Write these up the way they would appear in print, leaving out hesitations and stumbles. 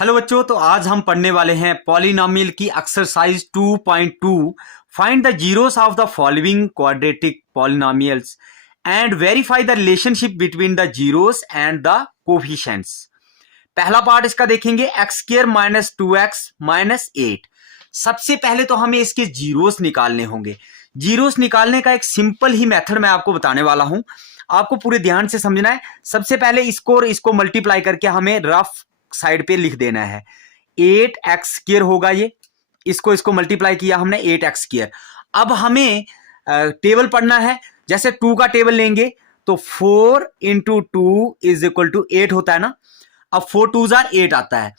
Hello बच्चों, तो आज हम पढ़ने वाले हैं पॉलिनोमियल की exercise 2.2। Find the zeros of the following quadratic polynomials and verify the relationship between the zeros and the coefficients. पहला पार्ट इसका देखेंगे x square minus 2x minus 8। सबसे पहले तो हमें इसके जीरोस निकालने होंगे। जीरोस निकालने का एक सिंपल ही मेथड मैं आपको बताने वाला हूं, आपको पूरे ध्यान से समझना है। सबसे पहले इसको और इसको मल्टीप्लाई करके हमें रफ साइड पे लिख देना है। 8x स्क्वायर होगा ये, इसको मल्टीप्लाई किया हमने 8x स्क्वायर। अब हमें टेबल पढ़ना है। जैसे 2 का टेबल लेंगे तो 4 इंटू 2 इज इक्वल टू 8 होता है ना। अब 4 2 जार 8 आता है।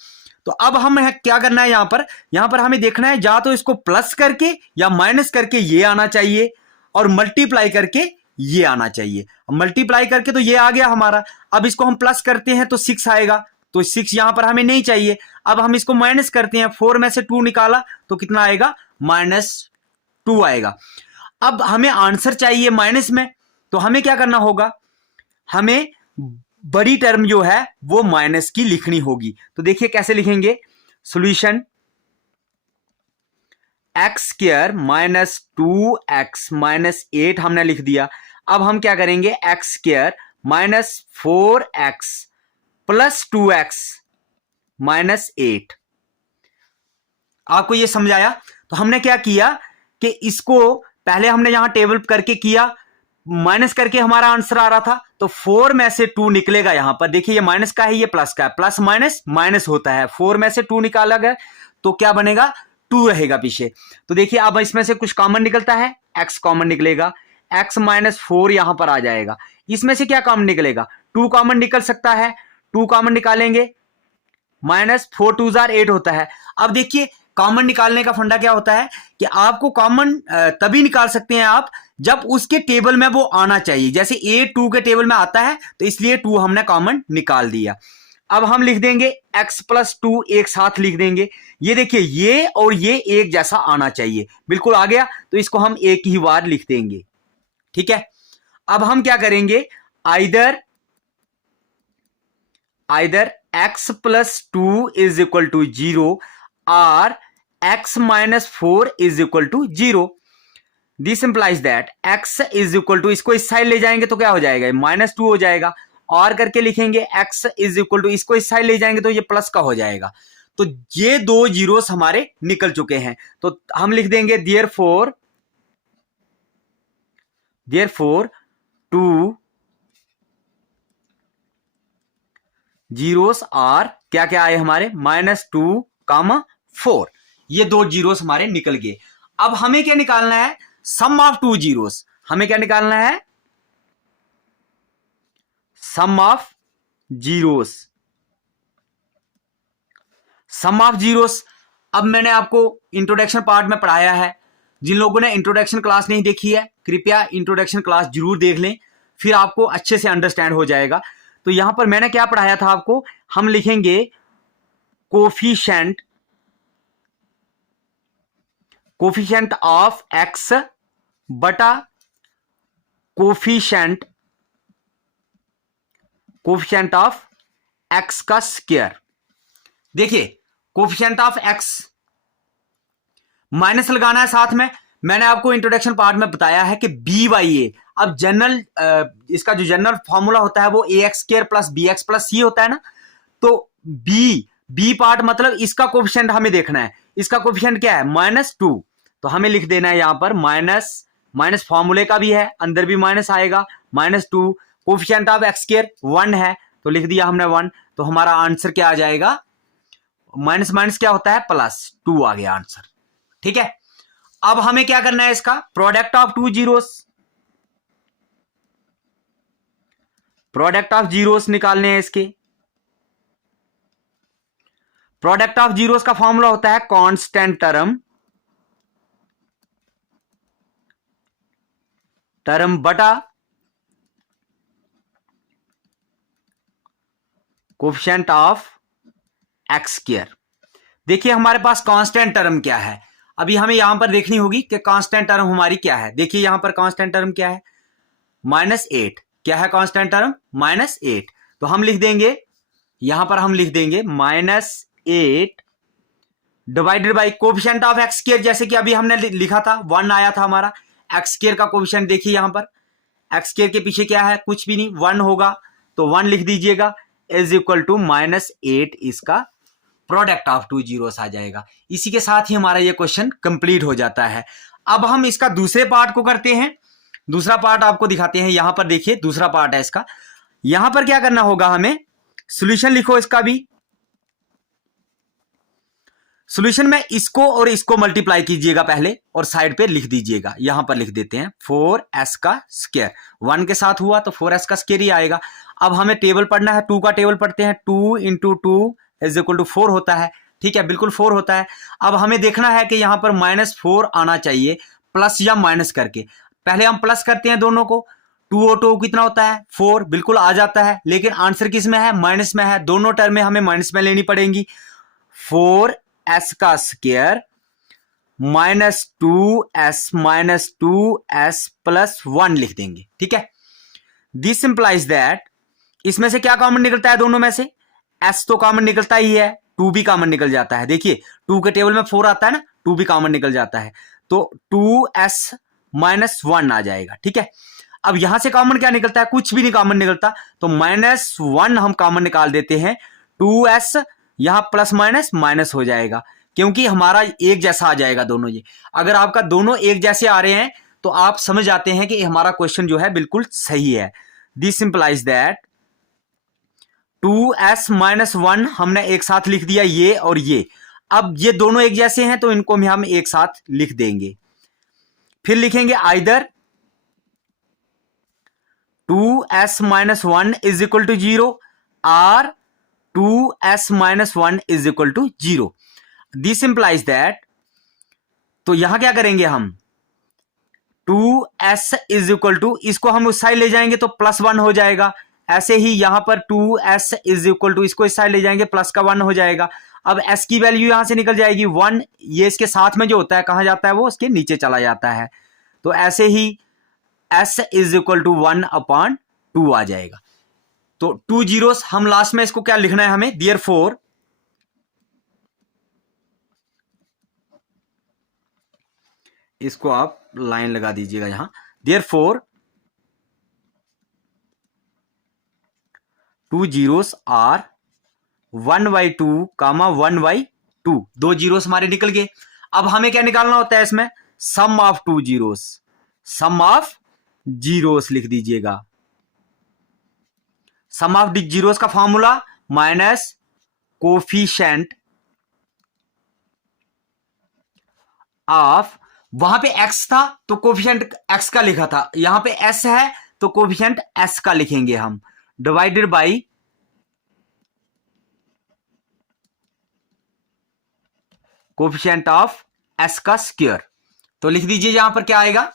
तो अब हम क्या करना है, यहां पर हमें देखना है या तो इसको प्लस करके या माइनस करके ये आना चाहिए और मल्टीप्लाई करके ये आना चाहिए। मल्टीप्लाई करके तो ये आ गया हमारा। अब इसको हम प्लस करते हैं तो 6 आएगा, तो 6 यहां पर हमें नहीं चाहिए। अब हम इसको माइनस करते हैं, 4 में से 2 निकाला तो कितना आएगा, -2 आएगा। अब हमें आंसर चाहिए माइनस में, तो हमें क्या करना होगा, हमें बड़ी टर्म जो है वो माइनस की लिखनी होगी। तो देखिए कैसे लिखेंगे, solution x square minus 2x minus 8 हमने लिख दिया। अब हम क्या करेंगे, x square minus 4x plus 2x minus 8। आपको ये समझाया। तो हमने क्या किया कि इसको पहले हमने यहां टेबल करके किया, माइनस करके हमारा आंसर आ रहा था, तो 4 में से 2 निकलेगा। यहां पर देखिए ये माइनस का है, ये प्लस का है, प्लस माइनस माइनस होता है। 4 में से 2 निकाला गया तो क्या बनेगा, 2 रहेगा पीछे। तो देखिए अब इसमें से कुछ कॉमन निकलता है, x कॉमन निकलेगा, x माइनस 4 यहां पर आ जाएगा। इसमें से क्या कॉमन निकलेगा, 2 कॉमन निकल सकता है, 2 कॉमन निकालेंगे, माइनस 4 2 जार 8 होता है। अब देखिए कॉमन निकालने का फंडा क्या होता है कि आपको कॉमन तभी निकाल सकते हैं आप जब उसके टेबल में वो आना चाहिए। जैसे 8 2 के टेबल में आता है तो इसलिए 2 हमने कॉमन निकाल दिया। अब हम लिख देंगे x प्लस 2 एक साथ लिख देंगे। ये देखिए ये और ये एक जैसा आना चाहिए, बिल्कुल आ गया, तो इसको हम एक ही बार लिख देंगे। ठीक है। अब हम क्या करेंगे, either x plus 2 is equal to 0 और x minus 4 is equal to 0। This implies that x is equal to, इसको इस साइड ले जाएंगे तो क्या हो जाएगा, -2 हो जाएगा। और करके लिखेंगे x इज इक्वल टू, इसको इस साइड ले जाएंगे तो ये प्लस का हो जाएगा। तो ये 2 जीरोस हमारे निकल चुके हैं। तो हम लिख देंगे देयरफॉर 2 जीरोस आर क्या क्या आए हमारे, -2, 4। ये 2 जीरोस हमारे निकल गए। अब हमें क्या निकालना है, सम ऑफ 2 जीरोस। हमें क्या निकालना है, sum of zeros. Sum of zeros अब मैंने आपको इंट्रोडक्शन पार्ट में पढ़ाया है। जिन लोगों ने इंट्रोडक्शन क्लास नहीं देखी है कृपया इंट्रोडक्शन क्लास जरूर देख लें, फिर आपको अच्छे से अंडरस्टैंड हो जाएगा। तो यहां पर मैंने क्या पढ़ाया था आपको, हम लिखेंगे कोफिशिएंट ऑफ x बटा कोफिशिएंट ऑफ x का स्क्वायर। देखिए कोफिशिएंट ऑफ x माइनस लगाना है साथ में। मैंने आपको इंट्रोडक्शन पार्ट में बताया है कि b/a, अब जनरल इसका जो जनरल फॉर्मूला होता है वो ax square plus bx plus c होता है ना। तो b पार्ट मतलब इसका कोफिशिएंट हमें देखना है। इसका कोफिशिएंट क्या है, -2। तो हमें लिख देना है यहां पर माइनस फॉर्मूले का भी है, अंदर भी माइनस आएगा, -2। कोफिशिएंट ऑफ x स्क्वायर 1 है तो लिख दिया हमने 1। तो हमारा आंसर क्या आ जाएगा, माइनस माइनस क्या होता है, +2 आ गया आंसर। ठीक है। अब हमें क्या करना है, इसका product of 2 zeros, product of zeros निकालने हैं। इसके प्रोडक्ट ऑफ जीरोस का फॉर्मूला होता है कांस्टेंट टर्म बटा कोफिशिएंट ऑफ एक्स स्क्वायर। देखिए हमारे पास कांस्टेंट टर्म क्या है, अभी हमें यहां पर देखनी होगी कि कांस्टेंट टर्म हमारी क्या है। देखिए यहां पर कांस्टेंट टर्म क्या है, -8। क्या है कांस्टेंट टर्म, -8। तो हम लिख देंगे, यहां पर हम लिख देंगे 8 divided by coefficient of x square, जैसे कि अभी हमने लिखा था 1 आया था हमारा। एक्स स्क्वायर का कोफिशिएंट देखिए यहां पर, एक्स स्क्वायर के पीछे क्या है, कुछ भी नहीं, 1 होगा तो 1 लिख दीजिएगा, इज इक्वल टू -8 इसका प्रोडक्ट ऑफ टू जीरोस आ जाएगा। इसी के साथ ही हमारा ये क्वेश्चन कंप्लीट हो जाता है। अब हम इसका दूसरे पार्ट को करते हैं। दूसरा पार्ट आपको दिखाते हैं, यहां पर देखिए दूसरा पार्ट है इसका। यहां पर क्या करना होगा हमें, सॉल्यूशन लिखो इसका भी। सॉल्यूशन में इसको और इसको मल्टीप्लाई कीजिएगा पहले और साइड पे लिख दीजिएगा। यहां पर लिख देते हैं 4s का स्क्वायर, 1 के साथ हुआ तो 4s का स्क्वायर ही आएगा। अब हमें टेबल पढ़ना है, 2 का टेबल पढ़ते हैं। 2 × 2 इज इक्वल टू 4 होता है, ठीक है, बिल्कुल 4 होता है। अब हमें देखना है कि यहां पर -4 आना चाहिए, प्लस या माइनस करके। पहले हम प्लस करते हैं दोनों को, 2 और 2 कितना होता है 4, बिल्कुल आ जाता है। लेकिन आंसर किस में है, माइनस में है। दोनों टर्म में हमें माइनस में लेनी पड़ेंगी। 4s का स्क्वायर -2s प्लस 1 लिख देंगे, ठीक है। दिस इंप्लाइज दैट, इसमें से क्या कॉमन निकलता है दोनों में से, s तो कॉमन निकलता ही है, 2 भी कॉमन निकल जाता है। देखिए 2 के टेबल में 4 आता है ना, 2 भी कॉमन निकल जाता है, तो 2s - 1 आ जाएगा, ठीक है। अब यहां से कॉमन क्या निकलता है, कुछ भी नहीं कॉमन निकलता, तो -1 हम कॉमन निकाल देते हैं। 2s यहां प्लस माइनस हो जाएगा, क्योंकि हमारा एक जैसा आ जाएगा दोनों। ये अगर आपका दोनों एक जैसे आ रहे हैं तो आप समझ जाते हैं कि हमारा क्वेश्चन जो है बिल्कुल सही है। दिस इंप्लाइज दैट 2s - 1 हमने एक साथ लिख दिया, ये और ये। अब ये दोनों एक जैसे हैं तो इनको हम एक साथ लिख देंगे। फिर लिखेंगे either 2s - 1 is equal to 0 और 2s - 1 is equal to 0। This implies that, तो यहां क्या करेंगे हम, 2s इज इक्वल टू, इसको हम उस साइड ले जाएंगे तो +1 हो जाएगा। ऐसे ही यहां पर 2s इज इक्वल टू, इसको इस साइड ले जाएंगे प्लस का 1 हो जाएगा। अब s की वैल्यू यहां से निकल जाएगी 1, ये इसके साथ में जो होता है कहां जाता है, वो उसके नीचे चला जाता है। तो ऐसे ही s इज इक्वल टू 1/2 आ जाएगा। तो 2 जीरोस, हम लास्ट में इसको क्या लिखना है हमें, देयरफॉर इसको आप लाइन लगा दीजिएगा यहां, देयरफॉर 2 जीरोस आर 1/2, 1/2, 2 जीरोस हमारे निकल गए। अब हमें क्या निकालना होता है इसमें, sum of 2 zeros, sum of zeros लिख दीजिएगा। सम ऑफ जीरोस का फॉर्मूला माइनस कोफिशिएंट ऑफ, वहां पे x था तो कोफिशिएंट x का लिखा था, यहां पे s है तो कोफिशिएंट s का लिखेंगे हम, divided by coefficient of s का स्क्वायर। तो लिख दीजिए यहां पर क्या आएगा,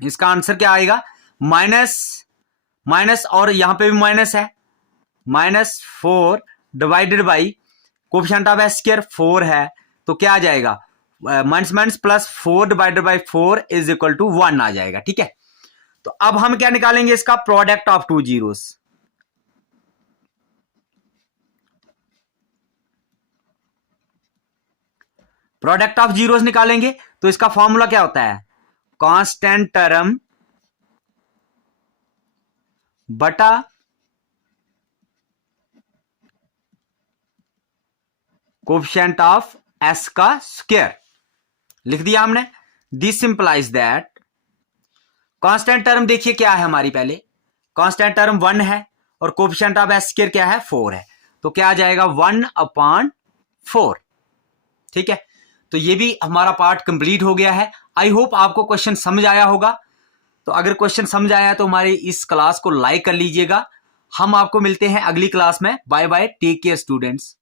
इसका आंसर क्या आएगा, माइनस और यहां पे भी माइनस है, -4 divided by coefficient of s square 4 है, तो क्या आ जाएगा, minus +4 divided by 4 is equal to 1 आ जाएगा, ठीक है। तो अब हम क्या निकालेंगे, इसका product of 2 zeros. Product of zeros निकालेंगे तो इसका फॉर्मूला क्या होता है, कांस्टेंट टर्म बटा कोफिशिएंट ऑफ s का स्क्वायर, लिख दिया हमने। This implies that, constant term देखिए क्या है हमारी, पहले कांस्टेंट टर्म 1 है और कोफिशिएंट ऑफ s स्क्वायर क्या है 4 है, तो क्या आ जाएगा 1/4, ठीक है। तो ये भी हमारा पार्ट कंप्लीट हो गया है। आई होप आपको क्वेश्चन समझ आया होगा। तो अगर क्वेश्चन समझ आया तो हमारी इस क्लास को लाइक कर लीजिएगा। हम आपको मिलते हैं अगली क्लास में। Bye bye, take care students.